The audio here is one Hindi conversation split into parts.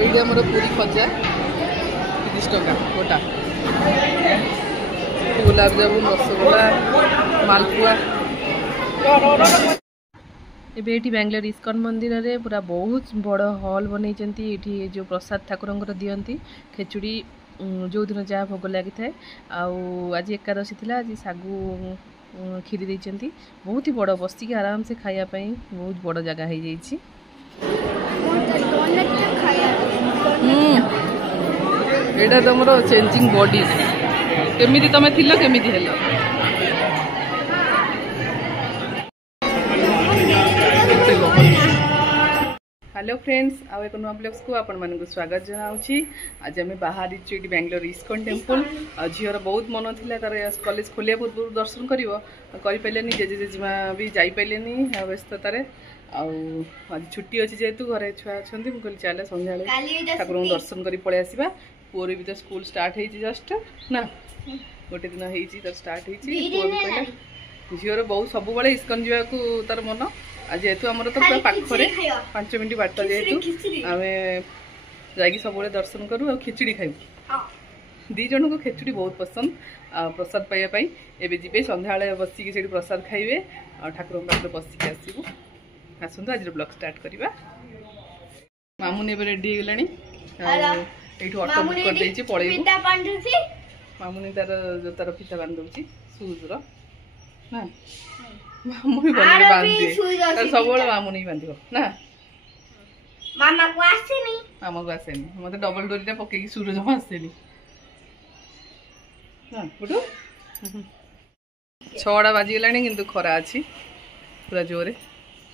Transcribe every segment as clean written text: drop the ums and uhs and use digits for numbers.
ये आमर पूरी खजा 30 टका गोटा गुलाब जामुन रसगोला मालपुआ एबे ये बेंगलोर इस्कन मंदिर रे पूरा बहुत बड़ हॉल बनई ये जो प्रसाद ठाकुर दियंती खेचुड़ी जो दिन जहाँ भोग लगी थाए आज एकादशी थी आज सागु खीरी देती बहुत ही बड़ बसिक आराम से खायापी बहुत बड़ जगह हो जाइए एटा तुम चेंजिंग बॉडी केमी तुम थिल केमी हेल हेलो फ्रेंड्स आउ एक नुआ ब्लॉग्स को आपण मानक स्वागत जनाऊँगी। आज आम बाहर ये बेंगलोर इस्कन टेम्पल झीर बहुत मन थी तार कॉलेज खोलिया पूर्व दर्शन करें जेजे जेजेमा भी जापारे व्यस्ततार आज छुट्टी अच्छी जेहेतु घरे छुआ अच्छा मुझे चल सन्ध्या ठाकुर दर्शन कर पलि आसवा पुअर भी तो स्कूल स्टार्ट हो जस्ट ना गोटे दिन हो स्टार्ट हो झीर बहुत सब इस्कन जावाक तार मन आज जेहेतु आम तो पूरा पाखरे 5 मिनट बाट जेहेतु आम जा सब दर्शन करूँ खिचड़ी खाइबू दी जन को खिचड़ी बहुत पसंद प्रसाद पाइबापी एवं जी सन्ध्या बसिक प्रसाद खाइबे ठाकुर पाखे बसिक आसबू आसतु आज ब्लॉग स्टार्ट करवा मामुनी एवं रेडी होगा ये ऑटो बुक कर पलैबू मामुनी तार फिता बांधि सुज ना मामुनी बने बांधे सब मामुनी बांध ना मामा को आसेनी मत डबल डोरी पकई सुर जमा आसेनी ना बुटू 6टा बाजिगला किंतु खरा अच्छी पूरा जोरे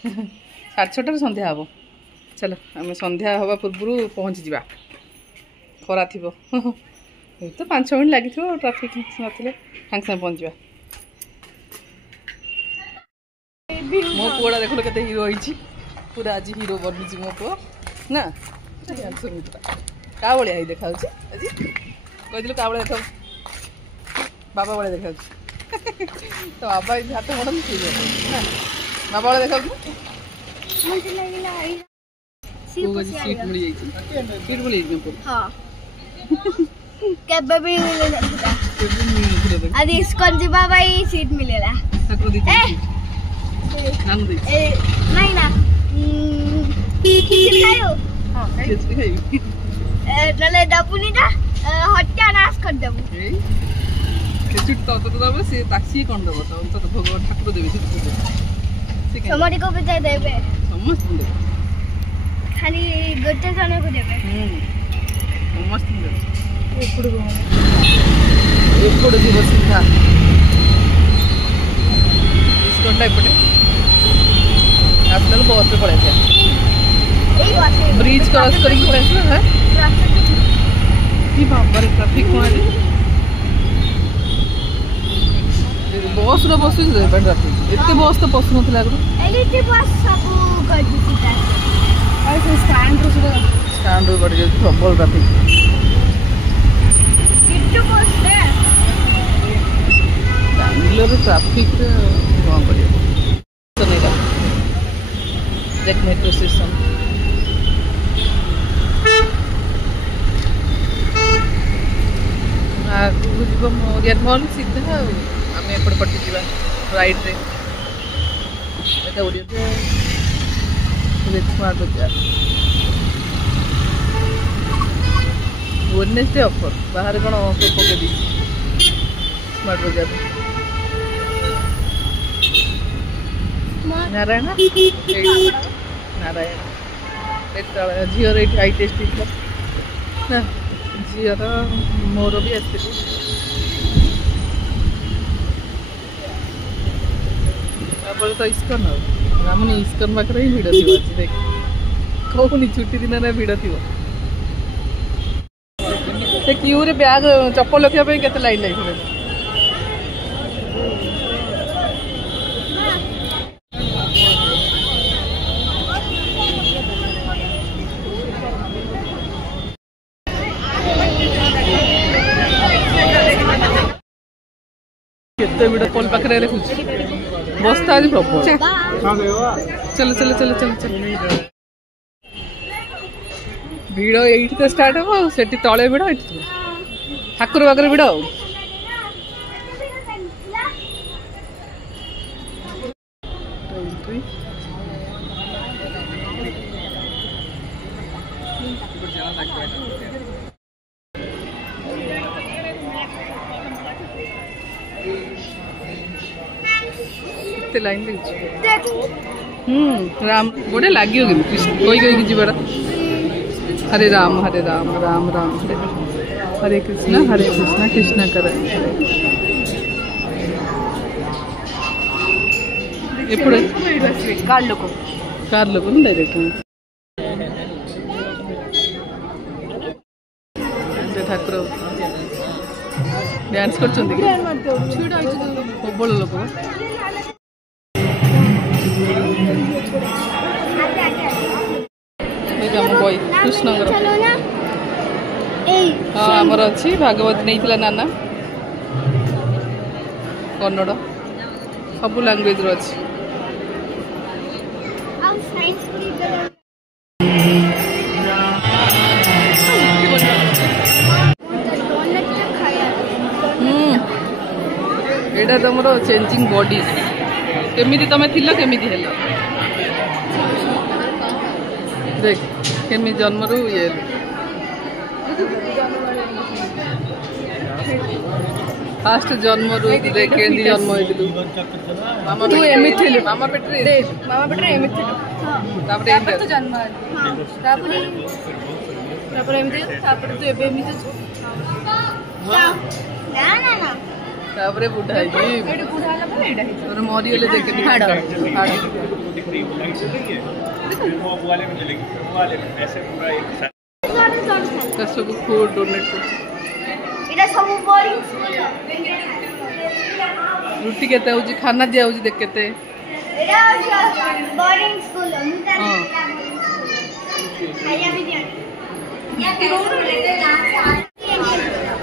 6:30 सन्ध्या हम चलो आम सन्ध्या हवा पूर्व पहुँची जा खरा थी तो 5 मिनट लगी ट्राफिक नथिले सागे सागे पहुँचा मो पुआ देख के हिरो होती पूरा आज हिरो बनी मो पु ना क्या भाई देखा आज कही क्या देखा बाबा भाई देखा तो बाबा हाथ मोड़ ठीक है बाबा भाई देखा सीट मिल सीट मिल आज इस्कन जीवा भाई सीट मिलेला नहीं ना खिचड़ी खायो हां खिचड़ी खाई नले डबुनी ना हट्टा नाश कर देबो खिचड़ी तो दबो से ताक्सी कोन दबो तो भगवान ठाकुर देबे से समरी को बेचा देबे समस्त देबे खाली गोटे जने को देबे समस्त देबे एपड़ जीव सीधा इस्कन एपटे आसला बस में पड़े ब्रिज क्रॉस करके पड़े बाबा ट्राफिक बस बस ट्राफिक एत बस तो पशु ना स्टाण्ड प्रबल ट्राफिक बेंगलोर ट्राफिक कौन कर देख मेट्रो स्टेशन ओरियन मॉल सीधा आम एपट पटे जा राइट स्मार्ट बाजार वेडनेसडे ऑफर बाहर कौन ऑफर पकई दी स्मार्ट बाजार नारायण नारायण झीर ये आई टेस्ट ना झीर मोर भी आसती तो इस्कन आम इस्कन पाखे ही भिड़ थी देख कहूनी छुट्टी दिन भिड़ थी क्यू रे बैग चप्पल रखापी के लाइन लगे केते भिड़ पोल पाखे देखुच बस्ता आज प्रबल चलो चलो चलो चलो चलो ଭିଡ଼ ଏଇଠି ତ ଷ୍ଟାର୍ଟ ହବ ଆଉ ସେଠି ତଳେ ଭିଡ଼ ଏଠି ଠାକୁର ପାଖରେ ଭିଡ଼ ଆଉ କେତେ ଲାଇନ୍ ଲାଗିଛି ରାମ ବଢ଼ିଆ ଲାଗିବ କିନ୍ତୁ କୃଷ୍ଣ କହିକି ଯିବାଟା हरे राम राम राम हरे हरे कृष्ण कृष्ण कर ఎప్పుడు కార్లకు డైరెక్ట్ ଠାକୁର ଡ୍ୟାନ୍ସ କରୁଛନ୍ତି ପ୍ରବଳ ଲୋକ ଆମ ବହି କୃଷ୍ଣଙ୍କର ହଁ ଆମର ଅଛି ଭାଗବତ ନେଇଥିଲା ନାନା କନ୍ନଡ଼ ସବୁ ଲାଙ୍ଗୁଏଜର ଅଛି ଏଇଟା ତମର ଚେଞ୍ଜିଂ ବଡି କେମିତି ତମେ ଥିଲ କେମିତି ହେଲ देख केमी जन्मरू ये फास्ट जन्मरू देख केंदी जन्म होइतलु मामा तू एमित थिलु मामा पेटरे देख मामा पेटरे एमित थिलु तापरे तो जन्म हां तापरे एमित तापरे तू एबे एमित छु ना ना ना तापरे बुढा है जी एडे बुढा हला पर एडा है और मरी गेले देख के हाड वाले में चलेगी वाले में ऐसे पूरा एक साथ सब फूड डोनेट कर इटा सब बोरिंग स्कूल रुटी केते होजी खाना दिया होजी देख केते एटा बोरिंग स्कूल हां खाया भी दिया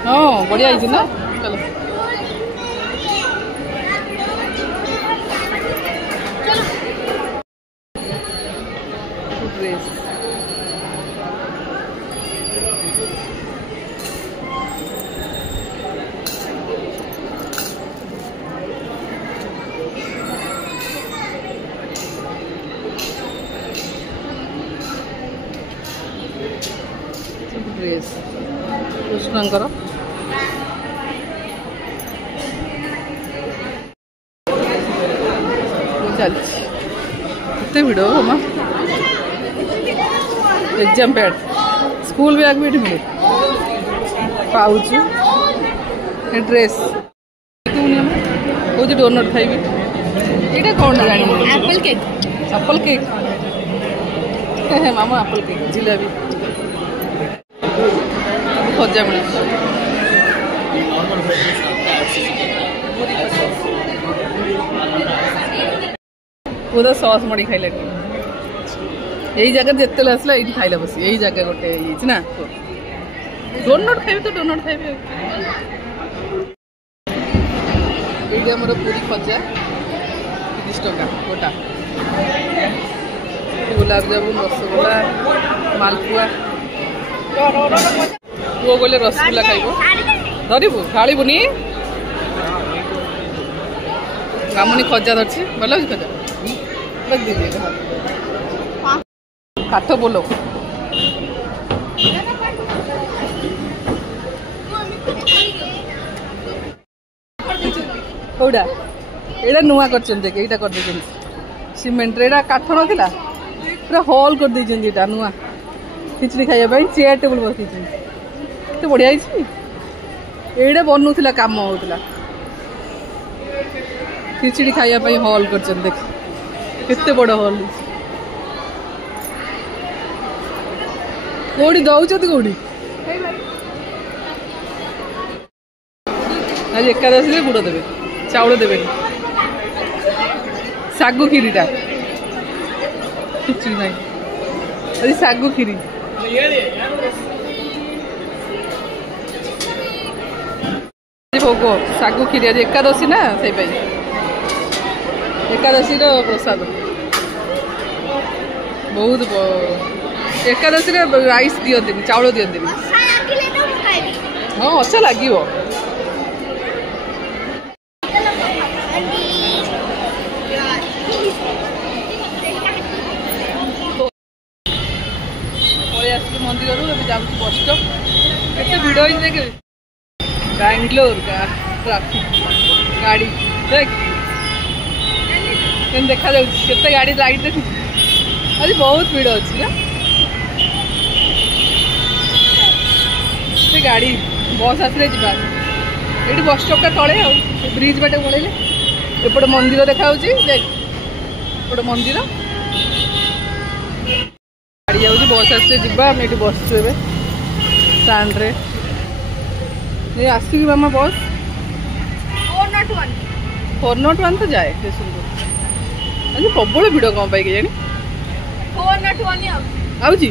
हां बढ़िया है ना चलो ड्रेस कृष्णकर चलते भिड़ मामा एग्जाम पैड स्कूल बैग भी मिले पाउच ड्रेस कौन डोनट खाइबी ये कौन जानी एप्पल केक मामा एप्पल केक जिलेबी खजा मिले पूरा सॉस मड़ी खाइल यही जगह जिते आसला ये खाइला बस यही जगह गोटे ना डोनट खाइबे तो डोनट खाइबे ये पूरी खजा 30 टका गोटा गुलाब जामुन रसगोला मालपुआ पुओ गले रसगोला खाइब धरबू खाड़बुनि मामुनी खजा धरछि भल खजा दीदी काठ बोलो कौटा एटा नुआ कर सीमेंट एटा काठ ना पूरा हॉल कर नुआ खिचड़ी खाइबा चेयर टेबल बसई तो बढ़िया ये बनूला कम होता खिचड़ी खाइबा हॉल कर देख केते बड़ हॉल कौड़ी दौरान कौड़ी आज एकादशी गुड़ देवे चाउल देवे सागु खीरीटा खिचड़ी ना आज सागु खीरी भोग सागु खीरी आज एकादशी ना से एकादशी प्रसाद बहुत एकादशी राइस दिखती चाउल दिखती हाँ अच्छा लगे मंदिर जाऊँ बस स्टॉप केते भिड़ हो देख बैंगलोर ट्रैफिक गाड़ी देख देखा जाते गाड़ी लाइट देख आज बहुत भिड़ अच्छी ना गाड़ी बस आसले जा ये बस स्टॉपटा तले ब्रिज बाटे पड़े एपटे मंदिर देखा देख एपटे मंदिर गाड़ी जाऊँगी बस आसले जा ये बस स्टैंड रे आसिक मामा बस 401 तो जाए आज प्रबल भिड़ कौन पाई जानी 401 आउची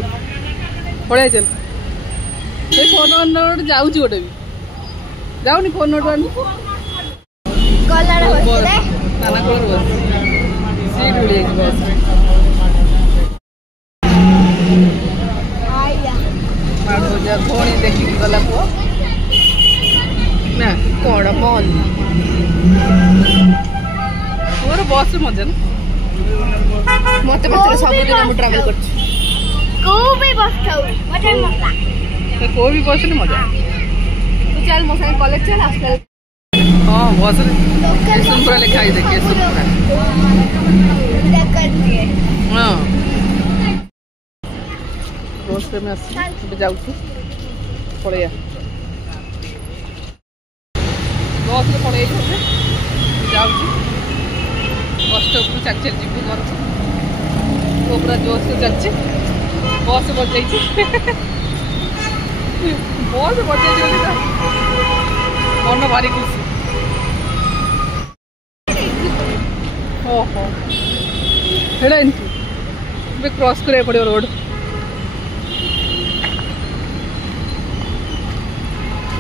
पड़े चल 401 जाऊँ गोटे भी जाऊनी 401 नाना कलर बस सीट मिल जाए बस भौणी देखिक गला पुओ ना कौन मल मोर बस मजा ना मत सब दिन ट्रावेल कर को भी बस नहीं मजा तो चल मो संग कॉलेज चल आजकल हाँ बस केसुनपुरा लिखा है देख केसुनपुरा हाँ बस में आस जाऊँ पड़े बस पड़े जाऊँ बस स्टॉप चल चल जीव घर तो पूरा जोश से चलती बस बजे बस बजे मन भारी खुशी ओहो है क्रॉस करा पड़ो रोड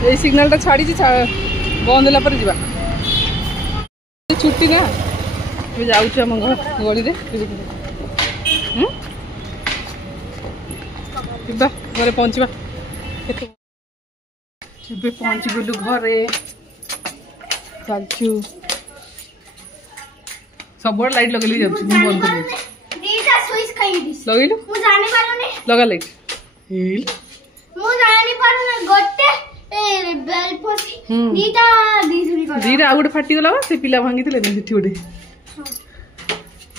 ये सिग्नल छाड़ी बंद है पर जा छुट्टी ना जाऊँ गली घरे पहुँचवा पहुँच गलु घरे चलचु सब लाइट लगे बंद कर लगेलु लगा लाइट दीटा आ गए फाटीगला से पिला भांगी थे गोटे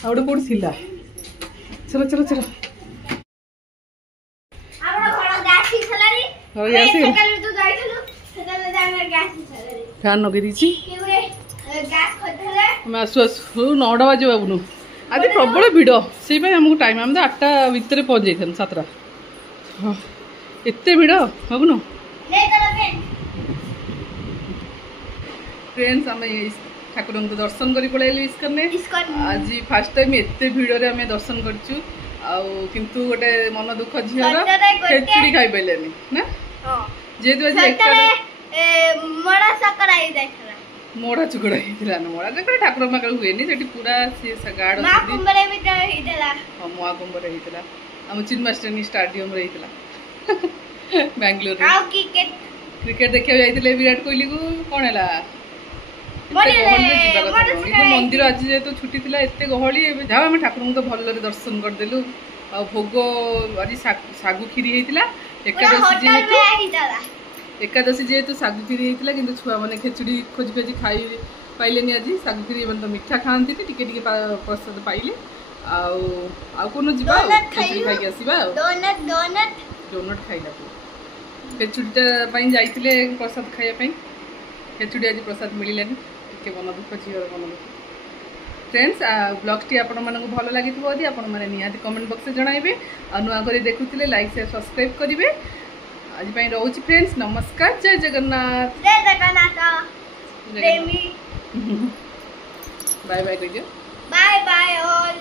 आउट कौन थी चलो चलो चलो फैन लगे आसु आसु 9टा बाजे बाबू आज प्रबल भिड़ से आमको टाइम आम 8टा भितर पहुँच जाइए 7टा हाँ एत भिड़ बाबू फ्रेंड्स आम ठाकुर को दर्शन कर पड़े इस्कन आज फास्ट टाइम एत भिड़ आम दर्शन करूँ किंतु गोटे मन दुख झीर खेचुड़ी खाई पारानी ना जेहेतु मोड़ा चुकड़ा होता मोड़ा चुकड़ा ठाकुर पाखे हुए पूरा सी गार्ड महाकुंभ होता आम चिन्मास्टरनी स्टाडियम होता बैंगलोर क्रिकेट देखा जाते विराट कोहली को कौन है मंदिर आज जेहेतु छुट्टी थी एत गहली जहाँ आम ठाकुर तो भल दर्शन करदेलु आ भोग आज सागु खीरी होता एकादशी जेहेतु सागु खीरी होता कि छुआ मैंने खेचुड़ी खोजी खोजी खाई पाइले आज सागु खीरी तो मिठा खाती टिके प्रसाद पाइले आउन जा खेचुड़ी खाई आसवा डोनट खाइला खेचुड़ीटा जाइए प्रसाद खायापी खेचुड़ी आज प्रसाद मिलानी टे मन दुख झीर मन दुख फ्रेंड्स ब्लॉगटी आपण मानक भल लगी यदि आपण मैंने निहाती कमेंट बॉक्स में जनइबे आ नुआ कर देखुले लाइक शेयर सब्सक्राइब करेंगे आज रोचे फ्रेंड्स नमस्कार जय Jagannath bye bye bye bye all.